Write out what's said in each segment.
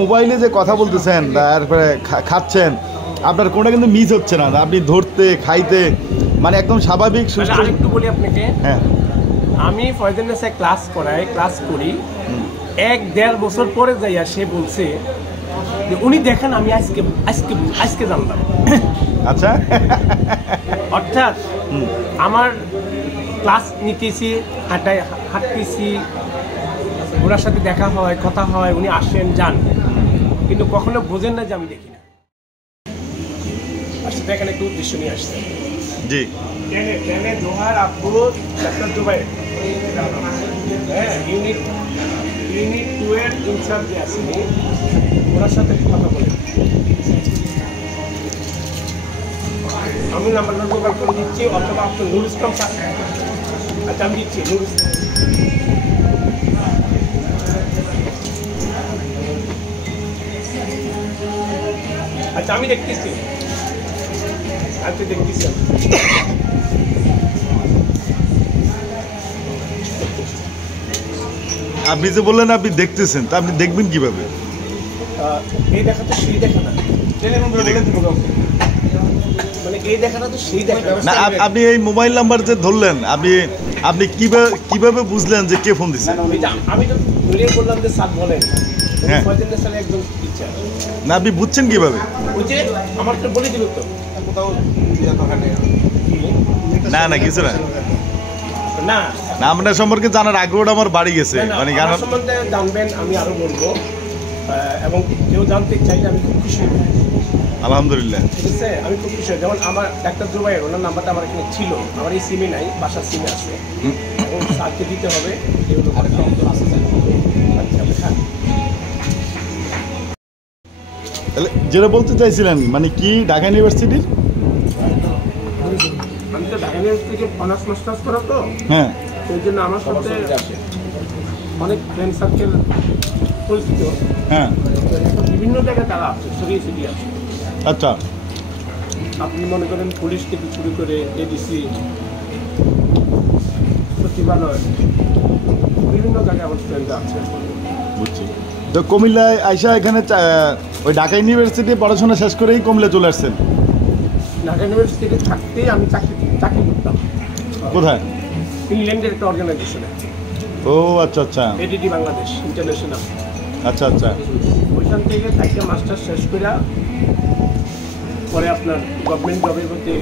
মোবাইলে যে কথা বলতেছেন তারপরে খাচ্ছেন, আপনার কোনটা কিন্তু মিস হচ্ছে না, আপনি ধরতে খাইতে মানে একদম স্বাভাবিক সুস্থ। আরেকটু বলি আপনাকে, হ্যাঁ, আমি ফয়জুন্নেসে ক্লাস করি 1-1.5 বছর পরে যাইয়া সে বলছে যে উনি দেখেন আমি আজকে জানলাম। আচ্ছা, অর্থাৎ আমার ক্লাস নিতেছি, হাঁটতেছি, ওনার সাথে দেখা হয়, কথা হয়, উনি আসেন যান, কিন্তু কখনো বোঝেন না যে আমি দেখি না। আসলে এখানে একটু উদ্দেশ্য নিয়ে আসছে। জি, ট্রেনে দোহার আব্বু ডাক্তার দুবাই, হ্যাঁ, ইউনিট 2 এর ইনচার্জ যে আছেন ওনার সাথে কথা বলে আমি নাম্বারটা জোগাড় করে দিচ্ছি, অথবা আপনার নুরুল ইসলাম স্যার, আচ্ছা আমি দিচ্ছি নুরুল ইসলাম। আচ্ছা আমি দেখতেছি, আপনি যে বললেন আপনি দেখতেছেন, তা আপনি দেখবেন কিভাবে? এই দেখা তো সেই দেখা না, মানে এই দেখাটা তো সেই দেখা না। আপনি এই মোবাইল নাম্বার যে ধরলেন, আপনি কিভাবে বুঝলেন যে কে ফোন দিচ্ছে? আমি তো ধরে বললাম যে স্যার বলেন, হ্যাঁ, একদম টিচার না আপনি বুঝছেন কিভাবে? ওই যে আমার তো বলে দিল তো কোথাও না কিছু না, না না আপনার সম্পর্কে জানার আগ্রহটা আমার বাড়ি গেছে, মানে গান সম্বন্ধে জানবেন আমি আরো বলবো, এবং কেউ জানতে চাইলে আমি খুব খুশি হই। আলহামদুলিল্লাহ, ঠিক আছে, আমি খুব খুশি হই। যেমন আমার ডাক্তার জুবাইর, ওনার নাম্বারটা আমার এখানে ছিল, আমার এই সিমে নাই, বাসার সিমে আছে, এবং স্যারকে দিতে হবে। তাহলে যেটা বলতে চাইছিলেন মানে কি, ঢাকা ইউনিভার্সিটির? আমি তো ঢাকা ইউনিভার্সিটি অনার্স মাস্টার্স করা তো, হ্যাঁ, সেই জন্য আমার সাথে অনেক ফ্রেন্ড সার্কেল পরিচিত, হ্যাঁ, বিভিন্ন জায়গায় তারা আছে, ছড়িয়ে আছে। আচ্ছা, আপনি মনে করেন পুলিশ থেকে শুরু করে এডিসি, সচিবালয়, বিভিন্ন জায়গায় আমার ফ্রেন্ড আছে। বুঝছি। তো কুমিল্লায় আইসা এখানে ওই ঢাকা ইউনিভার্সিটি পড়াশোনা শেষ করেই কুমিল্লা চলে আসছেন? ঢাকা ইউনিভার্সিটিতে থাকতেই আমি চাকরি করতাম। কোথায়? ইংল্যান্ডের একটা অর্গানাইজেশনে। ও আচ্ছা আচ্ছা, এডিডি বাংলাদেশ ইন্টারন্যাশনাল। আচ্ছা আচ্ছা, ওইখান থেকে থাকতে মাস্টার শেষ করে পরে আপনার গভর্নমেন্ট জবের মধ্যে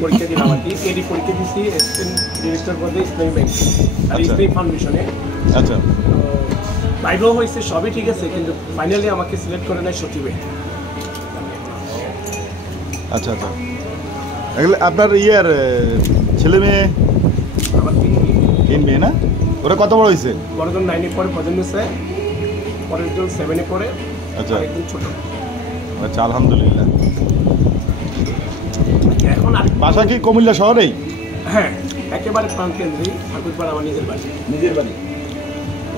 পরীক্ষা দিলাম আর কি। এডি পরীক্ষা দিচ্ছি অ্যাসিস্ট্যান্ট ডিরেক্টর পদে ইসলামী ব্যাংক আর ইসলামী ফাউন্ডেশনে। আচ্ছা, বাইরেও হয়েছে, সবই ঠিক আছে, কিন্তু ফাইনালি আমাকে সিলেক্ট করে নেয় সচিবে। আচ্ছা আচ্ছা, এগুলো আপনার ইয়ের ছেলে মেয়ে? আমার 3 মেয়ে না? ওরা কত বড় হয়েছে? বড়জন 9-এ পড়ে, প্রজন্মেছে, পরের জন 7-এ পড়ে, আচ্ছা, একদম ছোট। আচ্ছা, আলহামদুলিল্লাহ। এখন আর বাসা কি কুমিল্লা শহরেই? হ্যাঁ, একেবারে প্রাণকেন্দ্রেই, ঠাকুরপাড়া আমার নিজের বাড়ি।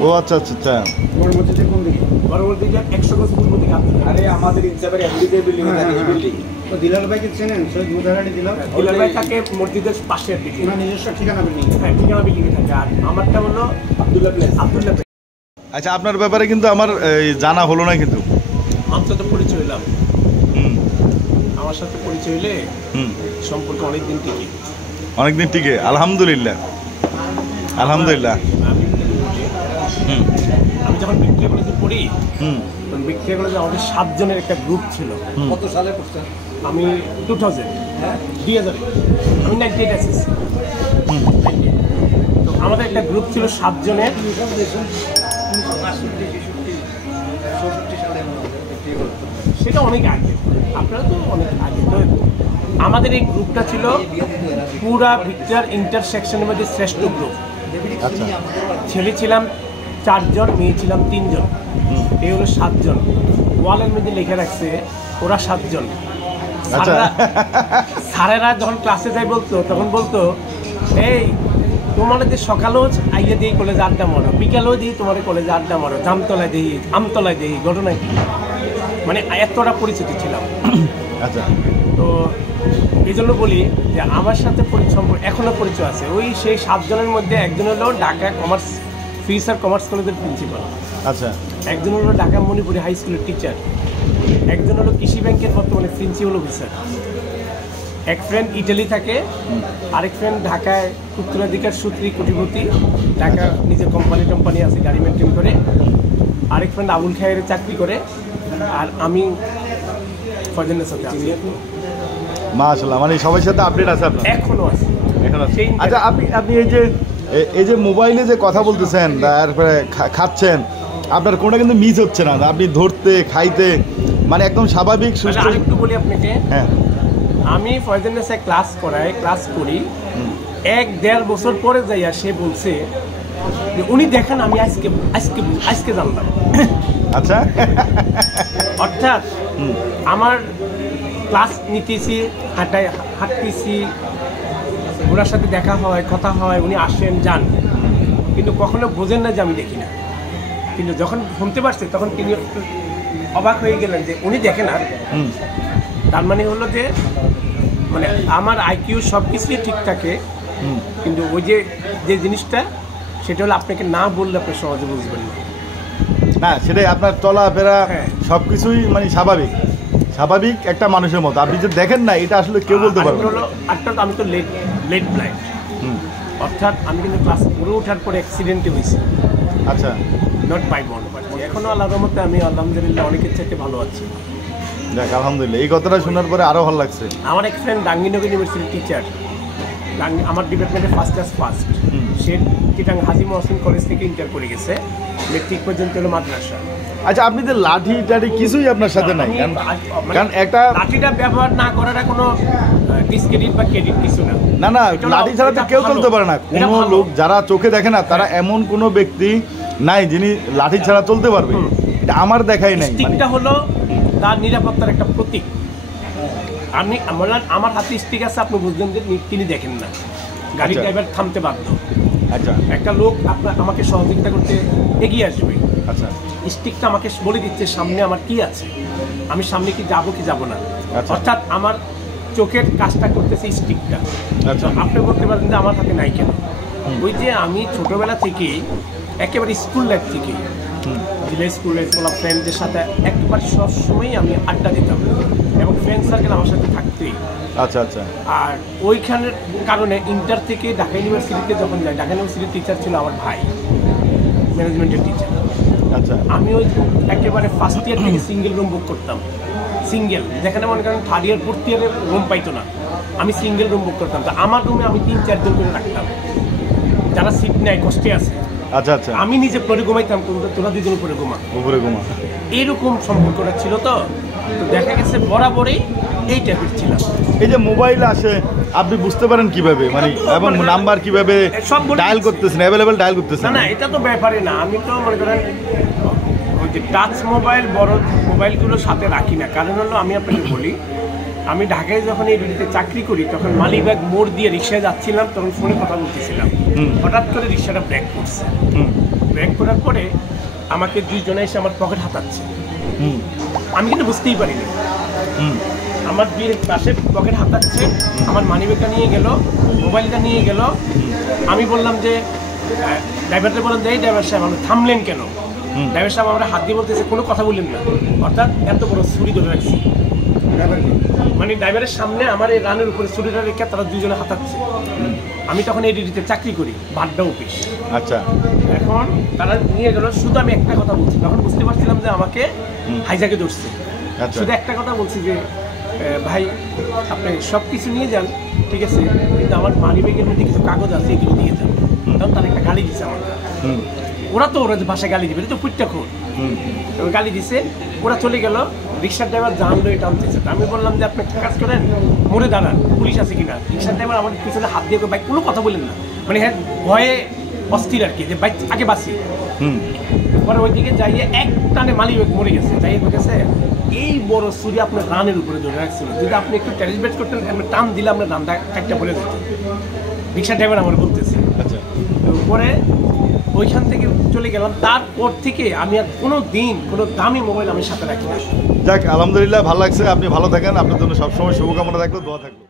ও আচ্ছা আচ্ছা আচ্ছা, পরবর্তীতে কোন দিকে? পরবর্তীতে 100 গজ পূর্ব দিকে। আরে আমাদের ইনসাফের এমডিতে বিল্ডিং থাকে, এই বিল্ডিং তো দিলার ভাইকে চেনেন? সৈয়দ মুদাহারি দিলার ভাই থাকে মসজিদের পাশের দিকে, না নিজস্ব ঠিকানা বিল্ডিং। হ্যাঁ, ঠিকানা বিল্ডিং এ থাকে। আর আমারটা হলো আব্দুল্লাহ প্লেস। আচ্ছা, আপনার ব্যাপারে কিন্তু আমার জানা হলো না, কিন্তু আমার সাথে পরিচয় হইলাম। আমার সাথে পরিচয় হইলে সম্পর্ক অনেকদিন টিকে। অনেকদিন টিকে, আলহামদুলিল্লাহ আলহামদুলিল্লাহ। আমি যখন ভিক্টোরিয়া কলেজে পড়ি, ভিক্টোরিয়া কলেজে আমাদের 7 জনের একটা গ্রুপ ছিল। কত সালে পড়ছেন? আমি 2000 আমি 98 এসেছি। তো আমাদের একটা গ্রুপ ছিল 7 জনের। সেটা অনেক আগে, আপনারা তো অনেক আগে। তো আমাদের এই গ্রুপটা ছিল পুরা ভিক্টোরিয়ার ইন্টারসেকশনের মধ্যে শ্রেষ্ঠ গ্রুপ। ছেলে ছিলাম 4 জন, মেয়ে ছিলাম 3 জন। এই হলো 7 জন। ওয়ালের মধ্যে লিখে রাখছে ওরা 7 জন। স্যারেরা যখন ক্লাসে যাই বলতো, তখন বলতো এই তোমাদের সকালেও আইয়া দিই কলেজে আড্ডা মারো, বিকালেও দিই তোমার কলেজে আড্ডা মারো, জামতলায় দিই, আমতলায় দিই, ঘটনায় কি, মানে এতটা পরিচিত ছিলাম। আচ্ছা, তো এই জন্য বলি যে আমার সাথে এখনো পরিচয় আছে। ওই সেই 7 জনের মধ্যে একজন হলো ঢাকা কমার্স, ফিস আর কমার্স কলেজের প্রিন্সিপাল। আচ্ছা, একজন হলো ঢাকা মণিপুরি হাই স্কুলের টিচার, একজন হলো কৃষি ব্যাংকের বর্তমানে প্রিন্সিপাল অফিসার, এক ফ্রেন্ড ইটালি থাকে, আরেক ফ্রেন্ড ঢাকায় উত্তরাধিকার সূত্রে কোটিপতি, ঢাকা নিজের কোম্পানি আছে, গাড়ি মেনটেন করে, আরেক ফ্রেন্ড আবুল খায়ের চাকরি করে, আর আমি ফয়জনের সাথে আছি। মাশাআল্লাহ, মানে সবার সাথে আপডেট আছে আপনার এখনো আছে। আচ্ছা, আপনি এই যে মোবাইলে যে কথা বলতেছেন, তারপরে খাচ্ছেন, আপনার কোনটা কিন্তু মিস হচ্ছে না, আপনি ধরতে খাইতে মানে একদম স্বাভাবিক সুস্থ। আরেকটু বলি আপনাকে, হ্যাঁ, আমি ফয়জনের সাথে ক্লাস করি, 1-1.5 বছর পরে যাইয়া সে বলছে যে উনি দেখেন আমি আজকে জানলাম। আচ্ছা, অর্থাৎ আমার ক্লাস নিতেছি, হাঁটতেছি, ওনার সাথে দেখা হয়, কথা হয়, উনি আসেন যান, কিন্তু কখনো বোঝেন না যে আমি দেখি না। কিন্তু যখন শুনতে পারছে তখন তিনি অবাক হয়ে গেলেন যে উনি দেখেন না। তার মানে হলো যে মানে আমার আইকিউ সব কিছুই ঠিক থাকে, কিন্তু ওই যে জিনিসটা সেটা হলো আপনাকে না বললে আপনি সহজে বুঝবেন না, সেটাই আপনার চলাফেরা হ্যাঁ। সব কিছুই মানে স্বাভাবিক একটা মানুষের মতো। আপনি যে দেখেন না, এটা আসলে কেউ বলতে পারবে না। আমি তো লেট ব্লাইন্ড, অর্থাৎ আমি কিন্তু ক্লাস 4 ওঠার পরে অ্যাক্সিডেন্টে হয়েছি। আচ্ছা, নট বাই বন্ড, এখনও আল্লাহর রহমতে আমি আলহামদুলিল্লাহ অনেকের চাইতে ভালো আছি। যাক আলহামদুলিল্লাহ, এই কথাটা শোনার পরে আরও ভালো লাগছে। আমার এক ফ্রেন্ড ডাঙ্গিনগর ইউনিভার্সিটির টিচার, আমার ডিপার্টমেন্টে ফার্স্ট ক্লাস ফার্স্ট, সে চিটাং হাজি মহসিন কলেজ থেকে ইন্টার করে গেছে, মেট্রিক পর্যন্ত হলো মাদ্রাসা। আচ্ছা, আপনি যে লাঠি টাঠি কিছুই আপনার সাথে নাই, কারণ একটা লাঠিটা ব্যবহার না করাটা কোনো ডিসক্রেডিট বা ক্রেডিট কিছু না। না, লাঠি ছাড়া তো কেউ চলতে পারে না। কোনো লোক যারা চোখে দেখে না, তারা এমন কোনো ব্যক্তি নাই যিনি লাঠি ছাড়া চলতে পারবে, এটা আমার দেখাই নাই। স্টিকটা হলো তার নিরাপত্তার একটা প্রতীক। আমার হাতে স্টিক আছে, আপনি বুঝলেন যে তিনি দেখেন না, গাড়ি ড্রাইভার থামতে বাধ্য। আচ্ছা, একটা লোক আমাকে সহযোগিতা করতে এগিয়ে আসবে, আচ্ছা, স্টিকটা আমাকে বলে দিচ্ছে সামনে আমার কি আছে, আমি সামনে কি যাবো না। অর্থাৎ আমার চোখের কাজটা করতেছে স্টিকটা। আচ্ছা, আপনি বলতে পারেন যে আমার হাতে নাই কেন? ওই যে আমি ছোটবেলা থেকে একেবারে স্কুল লাইফ থেকে স্কুলের ফ্রেন্ডদের সাথে একেবারে সবসময়ই আমি আড্ডা দিতাম, এবং ফ্রেন্ড সার্কেল আমার সাথে থাকতেই। আচ্ছা, আচ্ছা। আর ওইখানের কারণে ইন্টার থেকে ঢাকা ইউনিভার্সিটিতে যখন যাই, ঢাকা ইউনিভার্সিটির টিচার ছিল আমার ভাই, ম্যানেজমেন্টের টিচার। আচ্ছা, আমি ওই একেবারে ফার্স্ট ইয়ার থেকে সিঙ্গেল রুম বুক করতাম, যেখানে মনে করেন থার্ড ইয়ার ফোর্থ ইয়ারে রুম পাইতো না, আমি সিঙ্গেল রুম বুক করতাম। তো আমার রুমে আমি 3-4 জন করে রাখতাম, যারা সিট নেয় কষ্টে আছে। আচ্ছা, আচ্ছা, আমি নিজে পরে ঘুমাইতাম, তোরা 2 জন উপরে ঘুমা, এইরকম সম্পর্কটা ছিল। তো দেখা গেছে বরাবরই এই টাইপের ছিলাম। এই যে মোবাইল আসে, আপনি বুঝতে পারেন কিভাবে, মানে এবং নাম্বার কিভাবে ডায়াল করতেছেন, অ্যাভেলেবেল ডায়াল করতেছেন? না, এটা তো ব্যাপারই না। আমি তো মনে করেন ওই যে টাচ মোবাইল, বড় মোবাইলগুলো সাথে রাখি না। কারণ হলো, আমি আপনাকে বলি, আমি ঢাকায় যখন এই ডিউটিতে চাকরি করি, তখন মালিবাগ মোড় দিয়ে রিক্সায় যাচ্ছিলাম, তখন ফোনে কথা বলতেছিলাম, হঠাৎ করে রিক্সাটা ব্রেক করছে। ব্রেক করার পরে আমাকে 2 জনে এসে আমার পকেট হাতাচ্ছে, আমি কিন্তু বুঝতেই পারিনি। আমার পাশে পকেট হাতাচ্ছে, আমার মানিব্যাগটা নিয়ে গেল, মোবাইলটা নিয়ে গেল। আমি বললাম যে ড্রাইভারটা বললাম যে এই ড্রাইভার সাহেব আপনি থামলেন কেন? ড্রাইভার সাহেব আমরা হাত দিয়ে বলতেছে কোনো কথা বললেন না, অর্থাৎ এত বড় ছুরি ধরে রাখছি মানে ড্রাইভারের সামনে আমার এই রানের উপরে ছুরিটা রেখে তারা 2 জনে হাতাচ্ছে। আমি তখন এই ডিউটিতে চাকরি করি, বাড্ডা অফিস। আচ্ছা, এখন তারা নিয়ে গেল, শুধু আমি একটা কথা বলছি, তখন বুঝতে পারছিলাম যে আমাকে হাইজাকে ধরছে। শুধু একটা কথা বলছি যে ভাই আপনি সব কিছু নিয়ে যান, ঠিক আছে, কিন্তু আমার মানিব্যাগের মধ্যে কিছু কাগজ আছে, এগুলো দিয়ে যান। তখন তারা একটা গালি দিচ্ছে আমার। ওরা ভাষায় গালি দিবে, তো পুটটা খোর গালি দিছে। ওরা চলে গেল, রিক্সার ড্রাইভার জানলো এটা আনতেছে। আমি বললাম যে আপনি একটা কাজ করেন, মোড়ে দাঁড়ান, পুলিশ আছে কিনা। রিক্সার ড্রাইভার আমার পিছনে হাত দিয়ে বাইক, কোনো কথা বললেন না, মানে হ্যাঁ ভয়ে অস্থির আর কি, যে বাইক আগে বাঁচি। পরে ওইদিকে যাইয়ে এক টানে মালিক মরে গেছে। যাইয়ে গেছে এই বড় ছুরি আপনার রানের উপরে ধরে রাখছিল, যদি আপনি একটু টেলিসবেট করতেন, আপনি টান দিলে আপনার রানটা একটা বলে দিত। রিক্সা ড্রাইভার আমার বলতেছে। পরে ওইখান থেকে চলে গেলাম। তারপর থেকে আমি আর কোনো দিন কোনো দামি মোবাইল আমি সাথে রাখি না। যাক আলহামদুলিল্লাহ, ভালো লাগছে। আপনি ভালো থাকেন, আপনার জন্য সবসময় শুভকামনা থাকলো, দোয়া থাকবে।